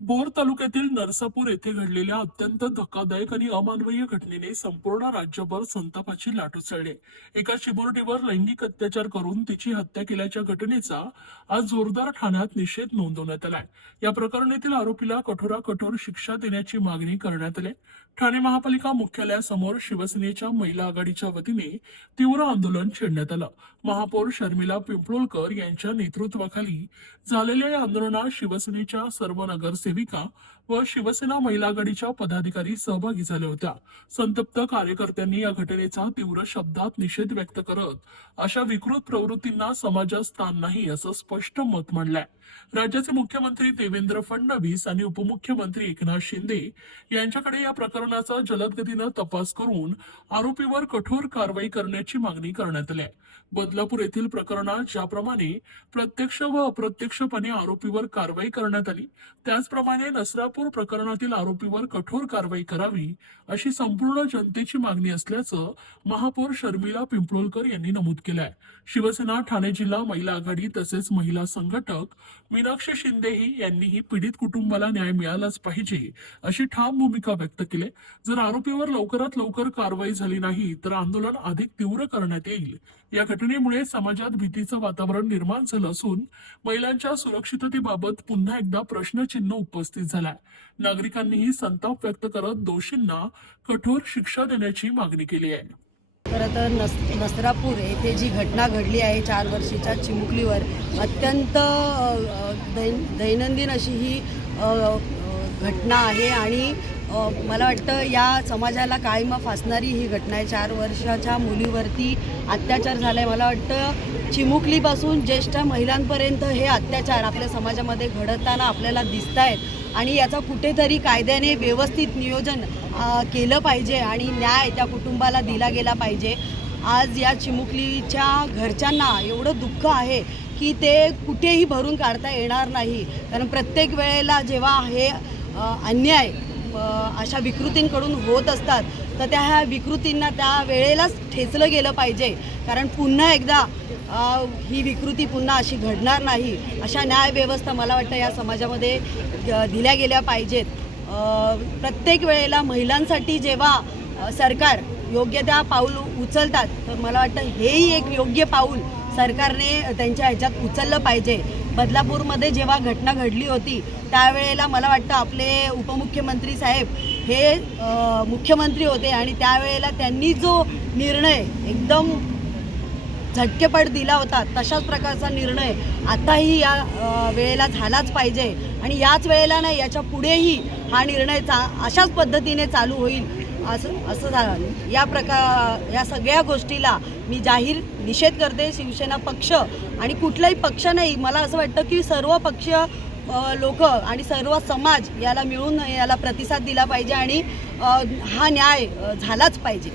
भोर तालुक्यातील नरसापूर येथे घडलेल्या अत्यंत धक्कादायक आणि अमानवीय घटनेने संपूर्ण राज्यभर संतापाची लाट उसळली. एका चिमुरडीवर लैंगिक अत्याचार करून तिची हत्या केल्याच्या घटनेचा आज जोरदार ठाण्यात निषेध नोंदवण्यात आलाय. या प्रकरणातील आरोपीला कठोर शिक्षा देण्याची मागणी करण्यात आली. ठाणे महापालिका मुख्यालयासमोर शिवसेनेच्या महिला आघाडीच्या वतीने तीव्र आंदोलन छेडण्यात आलं. महापौर शर्मिला पिंपळोलकर यांच्या नेतृत्वाखाली झालेल्या या आंदोलनात शिवसेनेच्या सर्व नगरसेविका व शिवसेना महिला आघाडीच्या पदाधिकारी सहभागी झाल्या होत्या. संतप्त कार्यकर्त्यांनी या घटनेचा तीव्र शब्दात निषेध व्यक्त करत अशा विकृत प्रवृत्तींना समाजात स्थान नाही असं स्पष्ट मत मांडलंय. राज्याचे मुख्यमंत्री देवेंद्र फडणवीस आणि उपमुख्यमंत्री एकनाथ शिंदे यांच्याकडे या प्रकरणाचा जलदगतीनं तपास करून आरोपीवर कठोर कारवाई करण्याची मागणी करण्यात आली आहे. बदलापूर येथील प्रकरणात ज्याप्रमाणे प्रत्यक्ष व अप्रत्यक्षपणे आरोपीवर कारवाई करण्यात आली, त्याचप्रमाणे नसरापूर प्रकरणातील आरोपीवर कठोर कारवाई करावी अशी संपूर्ण जनतेची मागणी असल्याचं महापौर शर्मिला पिंपळोलकर यांनी नमूद केलं आहे. शिवसेना ठाणे जिल्हा महिला आघाडी तसेच महिला संघटक मीनाक्षी शिंदेही यांनीही पीडित कुटुंबाला न्याय मिळालाच पाहिजे अशी ठाम भूमिका व्यक्त केली. जर आरोपीवर लवकरात लवकर कारवाई झाली नाही तर आंदोलन अधिक तीव्र करण्यात येईल. या घटनेमुळे समाजात भीतीचं वातावरण निर्माण झालं असून महिलांच्या सुरक्षिततेबाबत पुन्हा एकदा प्रश्नचिन्ह उपस्थित झालाय. नागरिकांनीही संताप व्यक्त करत दोषींना कठोर शिक्षा देण्याची मागणी केली आहे. खरं तर नसरापूर येथे जी घटना घडली आहे 4 वर्षाच्या चिमुकलीवर, अत्यंत दैनंदिन अशी ही घटना आहे आणि मला वाटतं या समाजाला कायम फासणारी ही घटना आहे. 4 वर्षाच्या मुलीवरती अत्याचार झाला आहे. मला वाटतं चिमुकलीपासून ज्येष्ठ महिलांपर्यंत हे अत्याचार आपल्या समाजामध्ये घडताना आपल्याला दिसत आहेत आणि याचा कुठेतरी कायद्याने व्यवस्थित नियोजन केलं पाहिजे आणि न्याय त्या कुटुंबाला दिला गेला पाहिजे. आज या चिमुकलीच्या घरच्यांना एवढं दुःख आहे की ते कुठेही भरून काढता येणार नाही. कारण प्रत्येक वेळेला जेव्हा हे अन्याय अशा विकृतींकडून होत असतात तर त्या ह्या विकृतींना त्या वेळेलाच ठेचलं गेलं पाहिजे. कारण पुन्हा एकदा ही विकृती पुन्हा अशी घडणार नाही अशा न्यायव्यवस्था मला वाटतं या समाजामध्ये दिल्या गेल्या पाहिजेत. प्रत्येक वेळेला महिलांसाठी जेव्हा सरकार योग्य त्या पाऊल उचलतात तर मला वाटतं हेही एक योग्य पाऊल सरकारने त्यांच्या ह्याच्यात उचललं पाहिजे. बदलापूरमध्ये जेव्हा घटना घडली होती त्यावेळेला मला वाटतं आपले उपमुख्यमंत्री साहेब हे मुख्यमंत्री होते आणि त्यावेळेला त्यांनी जो निर्णय एकदम झटकेपट दिला होता तशाच प्रकारचा निर्णय आताही या वेळेला झालाच पाहिजे आणि याच वेळेला नाही याच्या पुढेही हा निर्णय अशाच पद्धतीने चालू होईल असं झालं. या सगळ्या गोष्टीला मी जाहीर निषेध करते. शिवसेना पक्ष आणि कुठलाही पक्ष नाही, मला असं वाटतं की सर्व पक्ष लोक आणि सर्व समाज याला मिळून याला प्रतिसाद दिला पाहिजे आणि हा न्याय झालाच पाहिजे.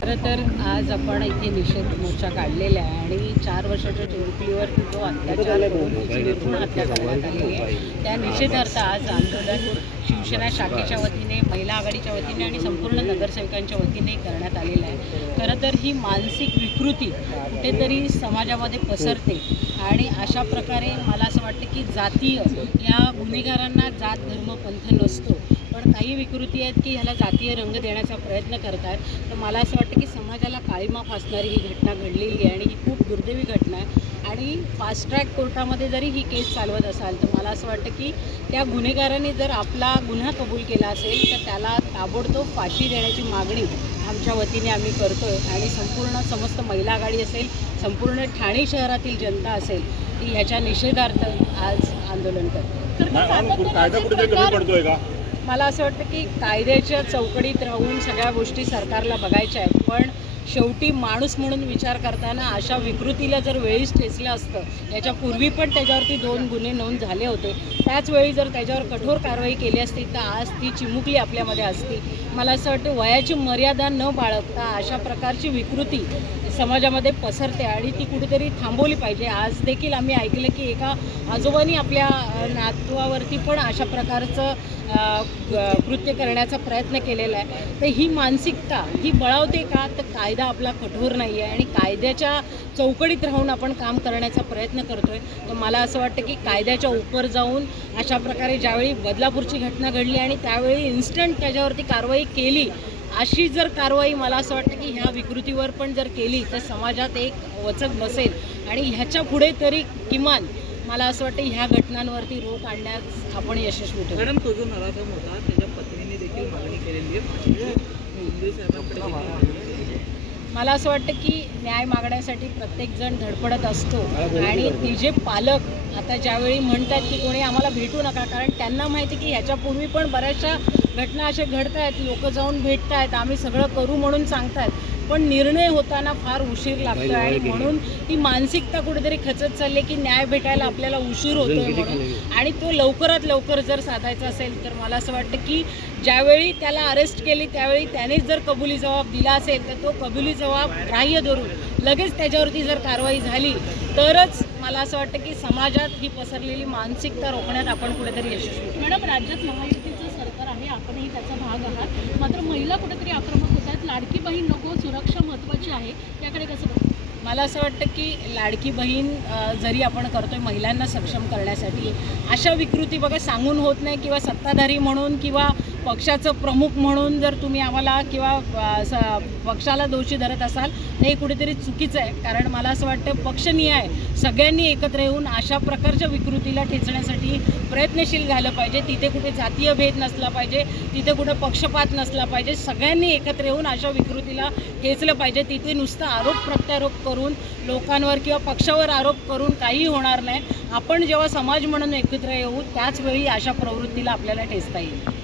खरं तर आज आपण इथे निषेध मोर्चा काढलेला आहे आणि 4 वर्षाच्या चिमुकलीवर जो अत्याचार करून तिची निर्घृण हत्या करण्यात आलेली आहे त्या निषेधार्थ आज आंदोलन शिवसेना शाखेच्या वतीने, महिला आघाडीच्या वतीने आणि संपूर्ण नगरसेवकांच्या वतीने करण्यात आलेलं आहे. खरं तर ही मानसिक विकृती कुठेतरी समाजामध्ये पसरते आणि अशा प्रकारे मला असं वाटतं की जातीय या गुन्हेगारांना जात, धर्म, पंथ नसतो, पण काही विकृती आहेत की ह्याला जातीय रंग देण्याचा प्रयत्न करतात. तर मला असं वाटतं की समाजाला काळीमा फासणारी ही घटना घडलेली आहे आणि ही खूप दुर्दैवी घटना आहे आणि फास्ट ट्रॅक कोर्टामध्ये जरी ही केस चालवत असाल तर मला असं वाटतं की त्या गुन्हेगारांनी जर आपला गुन्हा कबूल केला असेल तर त्याला ताबडतोब फाशी देण्याची मागणी आमच्या वतीने आम्ही करतो आहे आणि संपूर्ण समस्त महिला आघाडी असेल, संपूर्ण ठाणे शहरातील जनता असेल ती ह्याच्या निषेधार्थ आज आंदोलन करतो. मला असं वाटतं की कायद्याच्या चौकटीत राहून सगळ्या गोष्टी सरकारला बघायच्या आहेत, पण शेवटी माणूस म्हणून विचार करताना अशा विकृतीला जर वेळीच ठेचलं असतं, याच्यापूर्वी पण त्याच्यावरती 2 गुन्हे नोंद झाले होते, त्याचवेळी जर त्याच्यावर कठोर कारवाई केली असती तर आज ती चिमुकली आपल्यामध्ये असती. मला असं वाटतं वयाची मर्यादा न बाळगता अशा प्रकारची विकृती समाजामध्ये पसरते आणि ती कुठेतरी थांबवली पाहिजे. आज देखील आम्ही ऐकलं की एका आजोबांनी आपल्या नातवावरती पण अशा प्रकारचं कृत्य करण्याचा प्रयत्न केलेला आहे. तर ही मानसिकता ही बळावते का? तर कायदा आपला कठोर नाही आहे आणि कायद्याच्या चौकटीत राहून आपण काम करण्याचा प्रयत्न करतो आहे. तर मला असं वाटतं की कायद्याच्या उपर जाऊन अशा प्रकारे ज्यावेळी बदलापूरची घटना घडली आणि त्यावेळी इन्स्टंट त्याच्यावरती कारवाई केली, अशी जर कारवाई मला असं वाटतं की ह्या विकृतीवर पण जर केली तर समाजात एक वचक बसेल आणि ह्याच्या पुढे तरी किमान मला असं वाटतं ह्या घटनांवरती रोख आणण्यास आपण यशस्वी ठरू. मॅडम, तो जो नराधम होता त्याच्या पत्नीने देखील मागणी केलेली आहे फाशीची. मुंबई साहेबांकडे देखील मागणी केलेली आहे. मला असं वाटतं की न्याय मागण्यासाठी प्रत्येकजण धडपडत असतो आणि तिचे पालक आता ज्यावेळी म्हणतात की कोणी आम्हाला भेटू नका, कारण त्यांना माहिती की ह्याच्यापूर्वी पण बऱ्याचशा घटना अशा घडत आहेत, लोक जाऊन भेटत आहेत, आम्ही सगळं करू म्हणून सांगतात, पण निर्णय होताना फार उशीर लागतो आणि म्हणून ती मानसिकता कुठेतरी खचत चालली की न्याय भेटायला आपल्याला उशीर होतोय म्हणून. आणि तो लवकरात लवकर जर साधायचा असेल तर मला असं वाटतं की ज्यावेळी त्याला अरेस्ट केली त्यावेळी त्यानेच जर कबुली जबाब दिला असेल तर तो कबुली जबाब ग्राह्य धरून लगेच त्याच्यावरती जर कारवाई झाली तरच मला असं वाटतं की समाजात ही पसरलेली मानसिकता रोखण्यात आपण कुठेतरी यशस्वी होऊ. मॅडम, राज्यात महायुतीचं सरकार आहे, आपणही त्याचा भाग आहात, मात्र महिला कुठेतरी आक्रमक होत आहेत. लाडकी बहीण नको, सुरक्षा महत्त्वाची आहे, याकडे कसं बघता? मला असं वाटतं की लाडकी बहीण जरी आपण करतोय महिलांना सक्षम करण्यासाठी, अशा विकृती बघा सांगून होत नाही किंवा सत्ताधारी म्हणून किंवा पक्षाचं प्रमुख म्हणून जर तुम्ही आम्हाला किंवा पक्षाला दोषी धरत असाल तर हे कुठेतरी चुकीचं आहे. कारण मला असं वाटतं पक्षनिहाय सगळ्यांनी एकत्र येऊन अशा प्रकारच्या विकृतीला ठेचण्यासाठी प्रयत्नशील झालं पाहिजे. तिथे कुठे जातीय भेद नसला पाहिजे, तिथे कुठे पक्षपात नसला पाहिजे, सगळ्यांनी एकत्र येऊन अशा विकृतीला ठेचलं पाहिजे. तिथे नुसतं आरोप प्रत्यारोप करून लोकांवर किंवा पक्षावर आरोप करून काही होणार नाही. आपण जेव्हा समाज म्हणून एकत्र येऊ त्याच वेळी अशा प्रवृत्तीला आपल्याला ठेचता येईल.